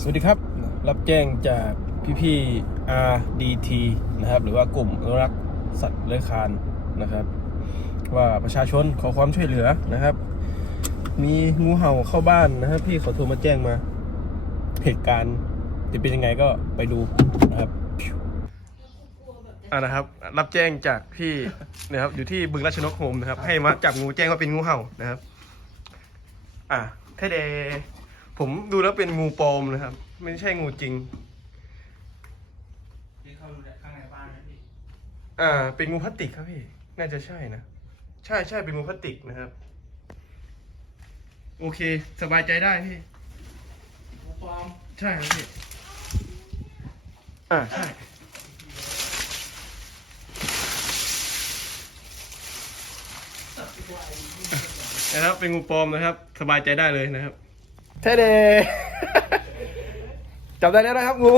สวัสดีครับ รับแจ้งจากพี่ๆ RDT นะครับ หรือว่ากลุ่มอนุรักษ์สัตว์เลื้อยคลานนะครับ ว่าประชาชนขอความช่วยเหลือนะครับ มีงูเห่าเข้าบ้านนะครับ พี่เขาโทรมาแจ้งมา เหตุการณ์จะเป็นยังไงก็ไปดูนะครับอ่านะครับ รับแจ้งจากพี่นะครับอยู่ที่บึงราชนกโฮมนะครับ ให้มาจับงูแจ้งว่าเป็นงูเห่านะครับ อะเทเด ผมดูแล้วเป็นงูปลอมนะครับ ไม่ใช่งูจริง ที่เข้าดูข้างในบ้านนะพี่อ่า เป็นงูพลาสติกครับพี่ น่าจะใช่นะ ใช่ใช่เป็นงูพลาสติกนะครับ โอเค สบายใจได้พี่ งูปลอมใช่ครับพี่ อ่าใช่ นะครับ เป็นงูปลอมนะครับ สบายใจได้เลยนะครับเทเด จับได้แล้วนะครับงู